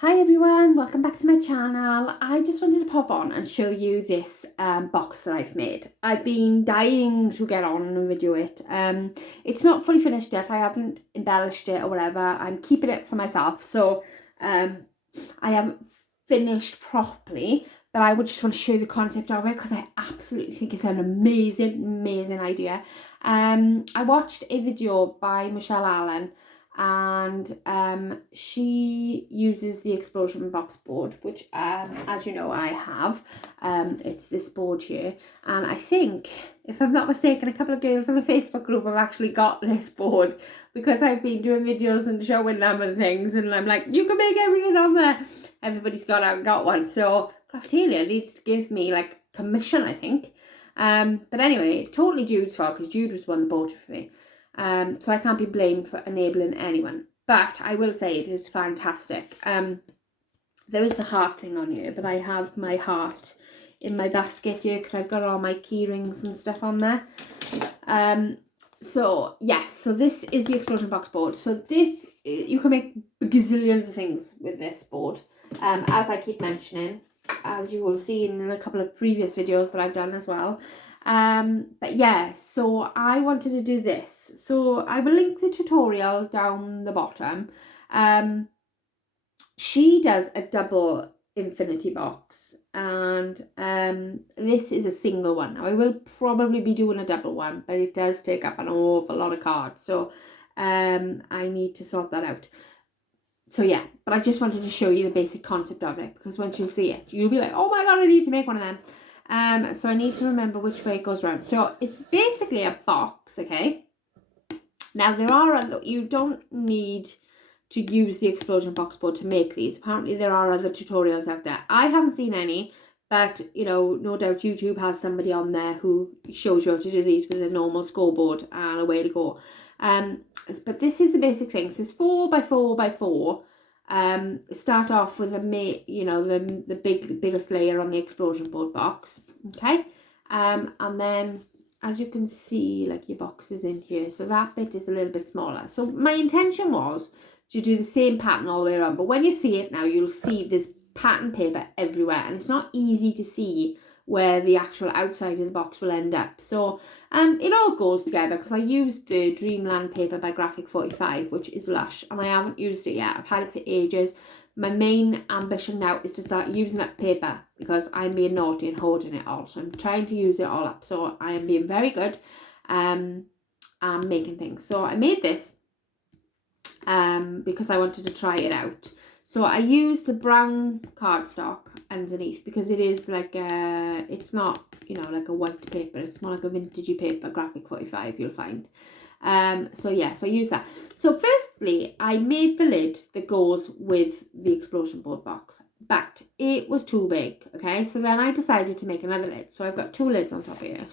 Hi everyone, welcome back to my channel. I just wanted to pop on and show you this box that I've made. I've been dying to get on and video it. It's not fully finished yet. I haven't embellished it or whatever. I'm keeping it for myself. So I haven't finished properly, but I would just want to show you the concept of it because I absolutely think it's an amazing idea. I watched a video by Michelle Allen, and she uses the explosion box board, which as you know I have. It's this board here, and I think, if I'm not mistaken, a couple of girls in the Facebook group have actually got this board because I've been doing videos and showing them and things, and I'm like, you can make everything on there. Everybody's got out and got one, so Craftelia needs to give me like commission, I think. But anyway, it's totally Jude's fault because Jude was the one that bought it for me. So I can't be blamed for enabling anyone. But I will say it is fantastic. There is the heart thing on here, but I have my heart in my basket here because I've got all my key rings and stuff on there. So yes, so this is the explosion box board. So this, you can make gazillions of things with this board. As I keep mentioning, as you will see in a couple of previous videos that I've done as well. But yeah, so I wanted to do this. So I will link the tutorial down the bottom. She does a double infinity box, and this is a single one. Now, I will probably be doing a double one, but it does take up an awful lot of cards. So I need to sort that out. So yeah, but I just wanted to show you the basic concept of it, because once you see it, you'll be like, oh my god, I need to make one of them. So I need to remember which way it goes around. So it's basically a box, okay? Now there are other, you don't need to use the explosion box board to make these. Apparently there are other tutorials out there. I haven't seen any, but you know, no doubt YouTube has somebody on there who shows you how to do these with a normal scoreboard and away to go. But this is the basic thing. So it's 4 by 4 by 4. Start off with the biggest layer on the explosion board box, okay? And then, as you can see, like, your box is in here, so that bit is a little bit smaller. So my intention was to do the same pattern all the way around, but when you see it now, you'll see this pattern paper everywhere, and it's not easy to see where the actual outside of the box will end up. So it all goes together because I used the Dreamland paper by Graphic 45, which is lush, and I haven't used it yet. I've had it for ages. My main ambition now is to start using up paper because I'm being naughty and hoarding it all. So I'm trying to use it all up. So I am being very good and making things. So I made this because I wanted to try it out. So I used the brown cardstock underneath because it is like it's not, you know, like a white paper. It's more like a vintagey paper, Graphic 45, you'll find. So yeah, so I use that. So firstly, I made the lid that goes with the explosion board box, but it was too big, okay? So then I decided to make another lid. So I've got 2 lids on top here,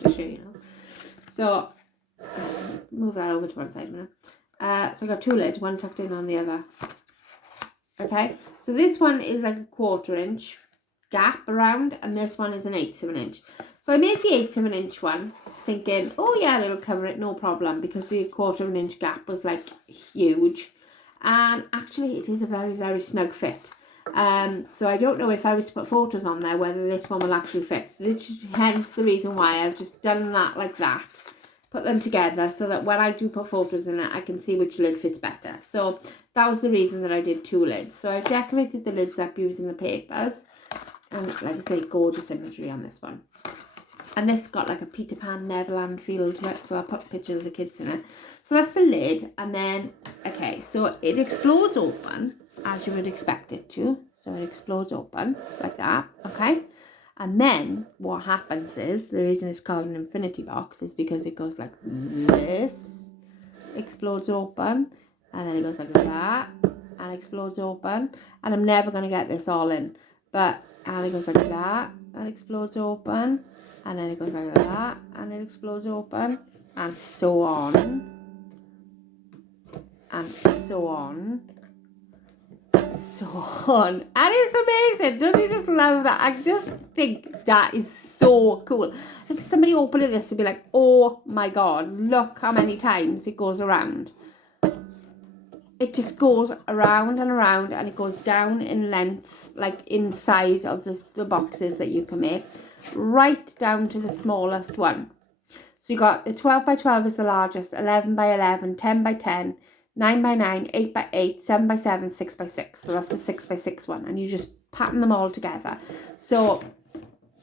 just show you now. So move that over to one side a minute. So I got 2 lids, one tucked in on the other. Okay, so this one is like a 1/4 inch gap around, and this one is 1/8 of an inch. So I made the 1/8 of an inch one, thinking, oh yeah, it'll cover it, no problem, because the 1/4 of an inch gap was like huge. And actually it is a very snug fit. So I don't know if I was to put photos on there whether this one will actually fit. So this is hence the reason why I've just done that like that. Put them together so that when I do put photos in it, I can see which lid fits better. So that was the reason that I did 2 lids. So I've decorated the lids up using the papers. And like I say, gorgeous imagery on this one. And this got like a Peter Pan Neverland feel to it. So I put pictures of the kids in it. So that's the lid. And then, okay, so it explodes open as you would expect it to. So it explodes open like that, okay? And then what happens is, the reason it's called an infinity box is because it goes like this, explodes open, and then it goes like that, and explodes open. And I'm never going to get this all in, but, and it goes like that, and explodes open, and then it goes like that, and it explodes open, and so on, and so on. So on, and it's amazing. Don't you just love that? I just think that is so cool. Like, somebody opening this would be like, oh my god, look how many times it goes around. it just goes around and around, and it goes down in length, like in size of the boxes that you can make, right down to the smallest one. So you got the 12 by 12 is the largest, 11 by 11, 10 by 10, 9 by 9, 8 by 8, 7 by 7, 6 by 6. So that's the 6 by 6 one, and you just pattern them all together. So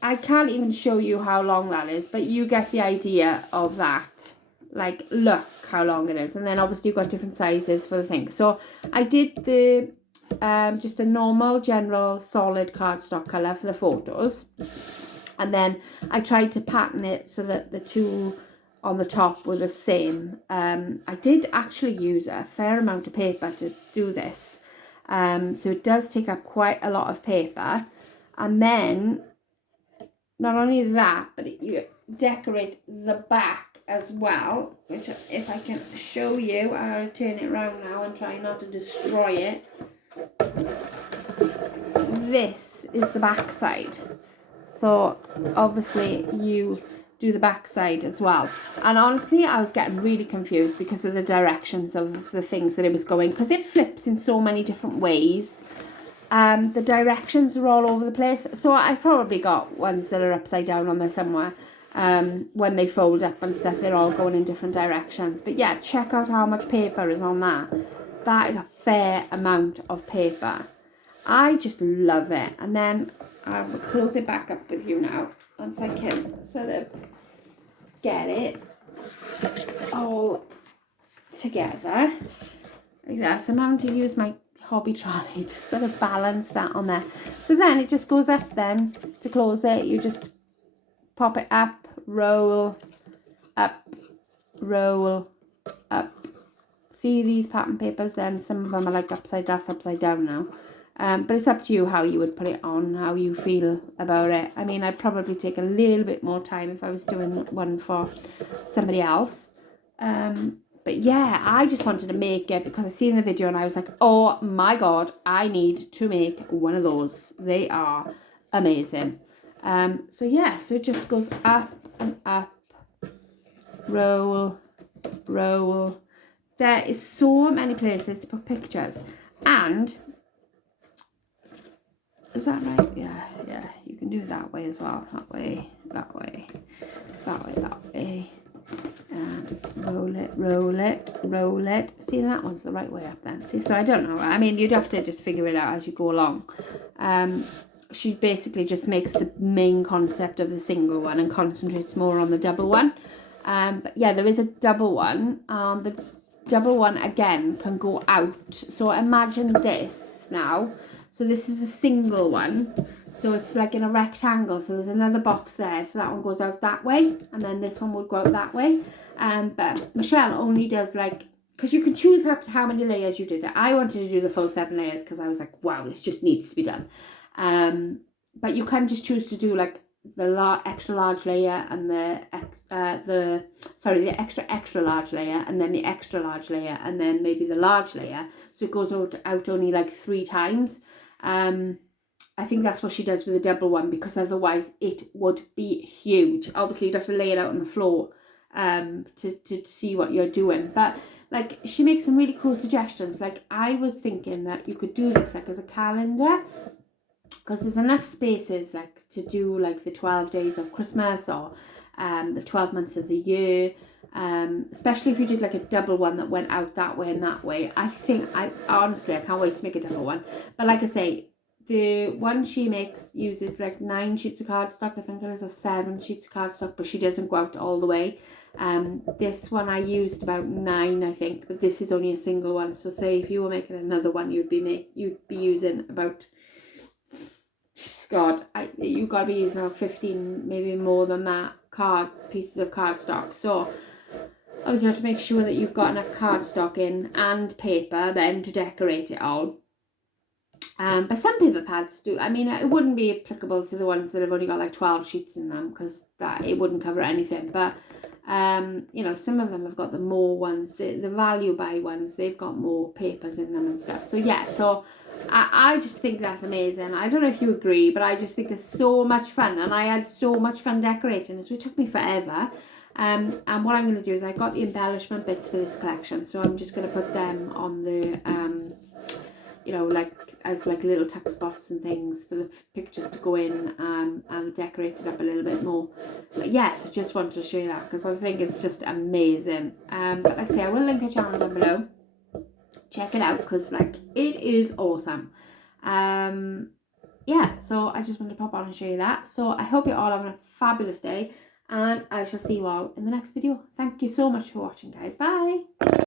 I can't even show you how long that is, but you get the idea of that. Like, look how long it is. And then obviously you've got different sizes for the thing. So I did the just a normal general solid cardstock colour for the photos, and then I tried to pattern it so that the two on the top were the same. I did actually use a fair amount of paper to do this, so it does take up quite a lot of paper. And then not only that, but you decorate the back as well, which if I can show you, I'll turn it around now and try not to destroy it. This is the back side. So obviously you do the back side as well. And honestly, I was getting really confused because of the directions of the things that it was going, because it flips in so many different ways. The directions are all over the place. So I've probably got ones that are upside down on there somewhere. When they fold up and stuff, they're all going in different directions. But yeah, check out how much paper is on that. That is a fair amount of paper. I just love it. And then I'll close it back up with you now, once I can sort of get it all together like that. So I'm having to use my hobby trolley to sort of balance that on there. So then it just goes up. Then to close it, you just pop it up, roll up, roll up. See these pattern papers, then some of them are like upside down now. But it's up to you how you would put it on, how you feel about it. I mean, I'd probably take a little bit more time if I was doing one for somebody else. But yeah, I just wanted to make it because I seen the video and I was like, oh my God, I need to make one of those. They are amazing. So yeah, so it just goes up and up, roll, roll. There is so many places to put pictures. And is that right? Yeah, you can do it that way as well. That way, that way, that way, that way. And roll it, roll it, roll it. See, that one's the right way up then. See, so I don't know. I mean, you'd have to just figure it out as you go along. She basically just makes the main concept of the single one and concentrates more on the double one. But yeah, there is a double one. The double one, again, can go out. So imagine this now. So this is a single one. So it's like in a rectangle. So there's another box there. So that one goes out that way. And then this one would go out that way. But Michelle only does like, because you can choose up to how many layers you did it. I wanted to do the full 7 layers because I was like, wow, this just needs to be done. But you can just choose to do like the extra large layer and the extra large layer, and then the extra large layer, and then maybe the large layer. So it goes out only like 3 times. I think that's what she does with the double one, because otherwise it would be huge. Obviously you'd have to lay it out on the floor to see what you're doing. But like, she makes some really cool suggestions. Like, I was thinking that you could do this like as a calendar, because there's enough spaces like to do like the 12 days of Christmas or the 12 months of the year, especially if you did like a double one that went out that way and that way. I honestly can't wait to make a double one. But like I say, the one she makes uses like 9 sheets of cardstock, I think it is, or 7 sheets of cardstock, but she doesn't go out all the way. This one I used about 9, I think, but this is only a single one. So say if you were making another one, you'd be using about, you gotta be using about 15, maybe more than that, pieces of cardstock. So obviously you have to make sure that you've got enough cardstock in and paper then to decorate it all. But some paper pads do. I mean, it wouldn't be applicable to the ones that have only got like 12 sheets in them, because it wouldn't cover anything. But you know, some of them have got the more ones, the value buy ones, they've got more papers in them and stuff. So yeah, so I just think that's amazing. I don't know if you agree, but I just think it's so much fun, and I had so much fun decorating this. It took me forever. And what I'm going to do is I got the embellishment bits for this collection, so I'm just going to put them on the you know, like as like little tuck spots and things for the pictures to go in, and decorate it up a little bit more. But yes, I just wanted to show you that because I think it's just amazing. But like I say, I will link her channel down below. Check it out because like it is awesome. Yeah, so I just wanted to pop on and show you that. So I hope you're all having a fabulous day, and I shall see you all in the next video. Thank you so much for watching, guys. Bye.